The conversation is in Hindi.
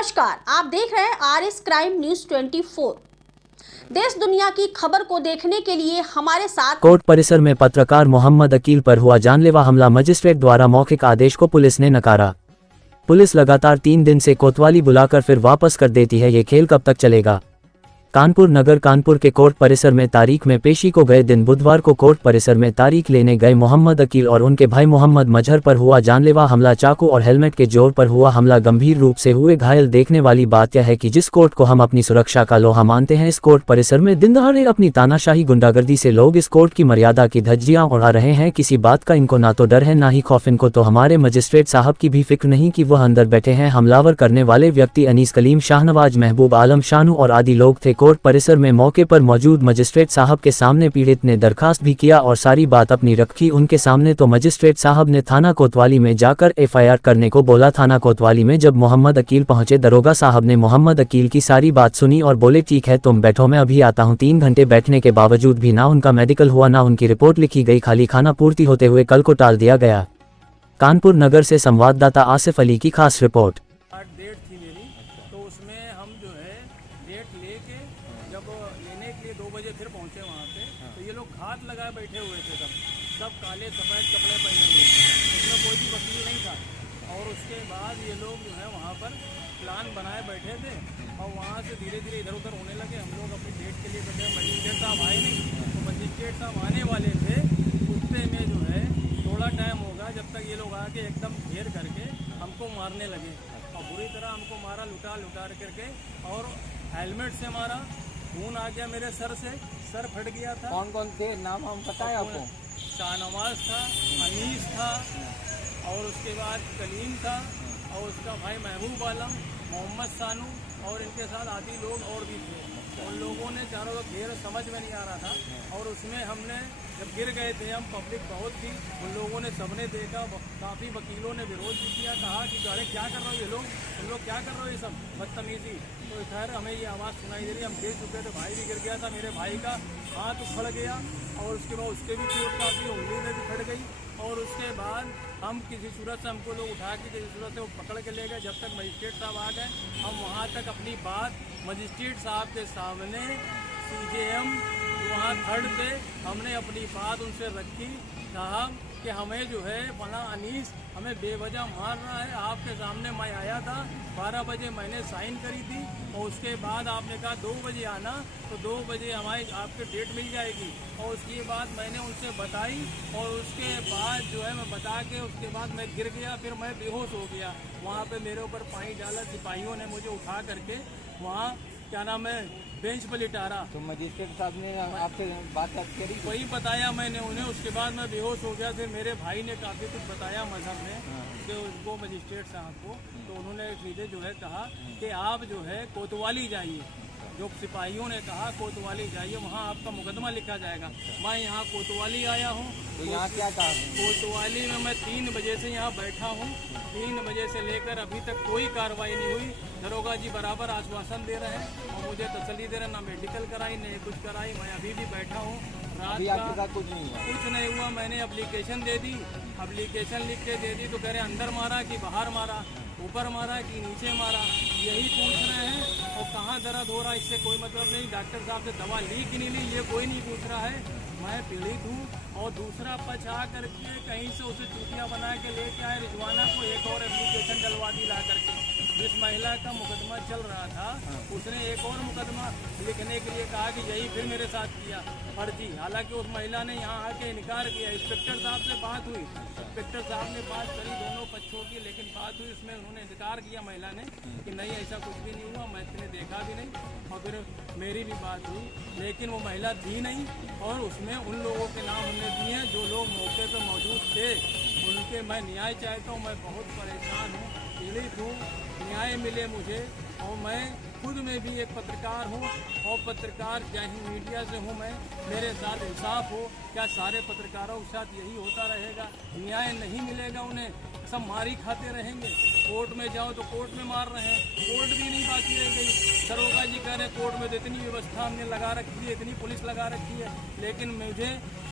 नमस्कार, आप देख रहे हैं RS क्राइम न्यूज 24। देश दुनिया की खबर को देखने के लिए हमारे साथ। कोर्ट परिसर में पत्रकार मोहम्मद अकील पर हुआ जानलेवा हमला, मजिस्ट्रेट द्वारा मौखिक आदेश को पुलिस ने नकारा। पुलिस लगातार 3 दिन से कोतवाली बुलाकर फिर वापस कर देती है, ये खेल कब तक चलेगा। कानपुर नगर कानपुर के कोर्ट परिसर में तारीख में पेशी को गए दिन बुधवार को कोर्ट परिसर में तारीख लेने गए मोहम्मद अकील और उनके भाई मोहम्मद मजहर पर हुआ जानलेवा हमला। चाकू और हेलमेट के जोर पर हुआ हमला, गंभीर रूप से हुए घायल। देखने वाली बात यह है कि जिस कोर्ट को हम अपनी सुरक्षा का लोहा मानते हैं, इस कोर्ट परिसर में दिन दहाड़े अपनी तानाशाही गुंडागर्दी से लोग इस कोर्ट की मर्यादा की धज्जियां उड़ा रहे हैं। किसी बात का इनको ना तो डर है ना ही खौफ। इनको तो हमारे मजिस्ट्रेट साहब की भी फिक्र नहीं कि वह अंदर बैठे हैं। हमलावर करने वाले व्यक्ति अनीस कलीम, शाहनवाज, महबूब आलम, शानू और आदि लोग थे। कोर्ट परिसर में मौके पर मौजूद मजिस्ट्रेट साहब के सामने पीड़ित ने दरखास्त भी किया और सारी बात अपनी रखी उनके सामने। तो मजिस्ट्रेट साहब ने थाना कोतवाली में जाकर FIR करने को बोला। थाना कोतवाली में जब मोहम्मद अकील पहुंचे, दरोगा साहब ने मोहम्मद अकील की सारी बात सुनी और बोले, ठीक है तुम बैठो, मैं अभी आता हूं। 3 घंटे बैठने के बावजूद भी ना उनका मेडिकल हुआ ना उनकी रिपोर्ट लिखी गई, खाली खाना पूर्ति होते हुए कल को टाल दिया गया। कानपुर नगर से संवाददाता आसिफ अली की खास रिपोर्ट। डेट थी मेरी, तो उसमें हम जो है डेट लेके जब लेने के लिए 2 बजे फिर पहुंचे वहाँ पे, तो ये लोग घात लगाए बैठे हुए थे। सब काले सफ़ेद कपड़े पहने हुए थे, उसमें कोई भी वकील नहीं था। और उसके बाद ये लोग जो है वहाँ पर प्लान बनाए बैठे थे और वहाँ से धीरे धीरे इधर उधर होने लगे। हम लोग अपनी डेट के लिए बैठे, मजिस्ट्रेट साहब आए नहीं, तो मजिस्ट्रेट साहब आने वाले थे। उतने में जो है थोड़ा टाइम होगा जब तक ये लोग आके एकदम घेर करके हमको मारने लगे और बुरी तरह हमको मारा, लुटा करके, और हेलमेट से मारा। खून आ गया मेरे सर से, सर फट गया था। कौन कौन थे नाम हम पता है आपको? शाहनवाज था, अनीस था, और उसके बाद कलीम था, और उसका भाई महबूब आलम, मोहम्मद सानू, और इनके साथ आदि लोग और भी थे। उन लोगों ने चारों लोग घेर, समझ में नहीं आ रहा था। और उसमें हमने जब गिर गए थे हम, पब्लिक बहुत थी, उन लोगों ने सबने देखा। काफ़ी वकीलों ने विरोध भी किया, कहा कि अरे क्या कर रहे हो ये लोग, तुम लोग क्या कर रहे हो ये सब बदतमीजी। तो खैर हमें ये आवाज़ सुनाई दे रही, हम गिर चुके थे, भाई भी गिर गया था। मेरे भाई का हाथ उखड़ गया और उसके बाद उसके भी चोट काफ़ी, उंगली में भी फट गई। और उसके बाद हम किसी सूरत से, हमको लोग उठा के किसी सूरत से वो पकड़ के ले गए। जब तक मजिस्ट्रेट साहब आ गए, हम वहाँ तक अपनी बात मजिस्ट्रेट साहब के सामने CJM वहाँ थर्ड पे हमने अपनी बात उनसे रखी। साहब कि हमें जो है फला अनीस हमें बेवजह मार रहा है, आपके सामने मैं आया था, 12 बजे मैंने साइन करी थी, और उसके बाद आपने कहा 2 बजे आना, तो 2 बजे हमारी आपकी डेट मिल जाएगी। और उसकी बात मैंने उनसे बताई, और उसके बाद जो है मैं बता के उसके बाद मैं गिर गया, फिर मैं बेहोश हो गया। वहाँ पे मेरे ऊपर पानी डाला, सिपाहियों ने मुझे उठा करके वहाँ क्या नाम है बेंच पर लिटारा। तो मजिस्ट्रेट साहब ने आपसे बात करी? वही बताया मैंने उन्हें। उसके बाद मैं बेहोश हो गया। फिर मेरे भाई ने काफ़ी कुछ बताया मजहब में कि उनको मजिस्ट्रेट साहब को, तो उन्होंने सीधे जो है कहा कि आप जो है कोतवाली जाइए। जो सिपाहियों ने कहा कोतवाली जाइए, वहाँ आपका मुकदमा लिखा जाएगा। मैं यहाँ कोतवाली आया हूँ। तो यहाँ क्या कहा? कोतवाली में मैं 3 बजे से यहाँ बैठा हूँ। 3 बजे से लेकर अभी तक कोई कार्रवाई नहीं हुई। दरोगा जी बराबर आश्वासन दे रहे हैं और मुझे तसल्ली दे रहे हैं, ना मेडिकल कराई नहीं कुछ कराई। मैं अभी भी बैठा हूँ। रात का कुछ नहीं हुआ। मैंने एप्लीकेशन दे दी, एप्लीकेशन लिख के दे दी, तो कह रहे अंदर मारा कि बाहर मारा, ऊपर मारा कि नीचे मारा, यही पूछ रहे हैं। और कहाँ दर्द हो रहा है इससे कोई मतलब नहीं। डॉक्टर साहब से दवा ली कि नहीं ली ये कोई नहीं पूछ रहा है। मैं पीड़ित हूँ। और दूसरा पक्ष आ करके कहीं से उसे चूतिया बना के लेके आए रिजवाना को, एक और एप्लीकेशन डलवा दी ला करके। जिस महिला का मुकदमा चल रहा था उसने एक और मुकदमा लिखने के लिए कहा कि यही फिर मेरे साथ किया फर्जी। हालांकि उस महिला ने यहाँ आके इनकार किया। इंस्पेक्टर साहब से बात हुई, इंस्पेक्टर साहब ने बात करी दोनों पक्षों की, लेकिन बात हुई उसमें उन्होंने इनकार किया महिला ने कि नहीं ऐसा कुछ भी नहीं हुआ, मैंने देखा भी नहीं। और फिर मेरी भी बात हुई, लेकिन वो महिला थी नहीं। और उसमें उन लोगों के नाम हमने दिए हैं जो लोग मौके पर मौजूद थे, उनके मैं न्याय चाहता हूँ। मैं बहुत परेशान हूँ, पीड़ित हूँ, न्याय मिले मुझे। और मैं खुद में भी एक पत्रकार हूँ और पत्रकार चाहे मीडिया से हूँ मैं, मेरे साथ इंसाफ हो। क्या सारे पत्रकारों के साथ यही होता रहेगा? न्याय नहीं मिलेगा उन्हें, सब मारी खाते रहेंगे। कोर्ट में जाओ तो कोर्ट में मार रहे हैं, कोर्ट भी नहीं बाकी रह गई। दरोगा जी कह रहे हैं कोर्ट में तो इतनी व्यवस्था हमने लगा रखी है, इतनी पुलिस लगा रखी है, लेकिन मुझे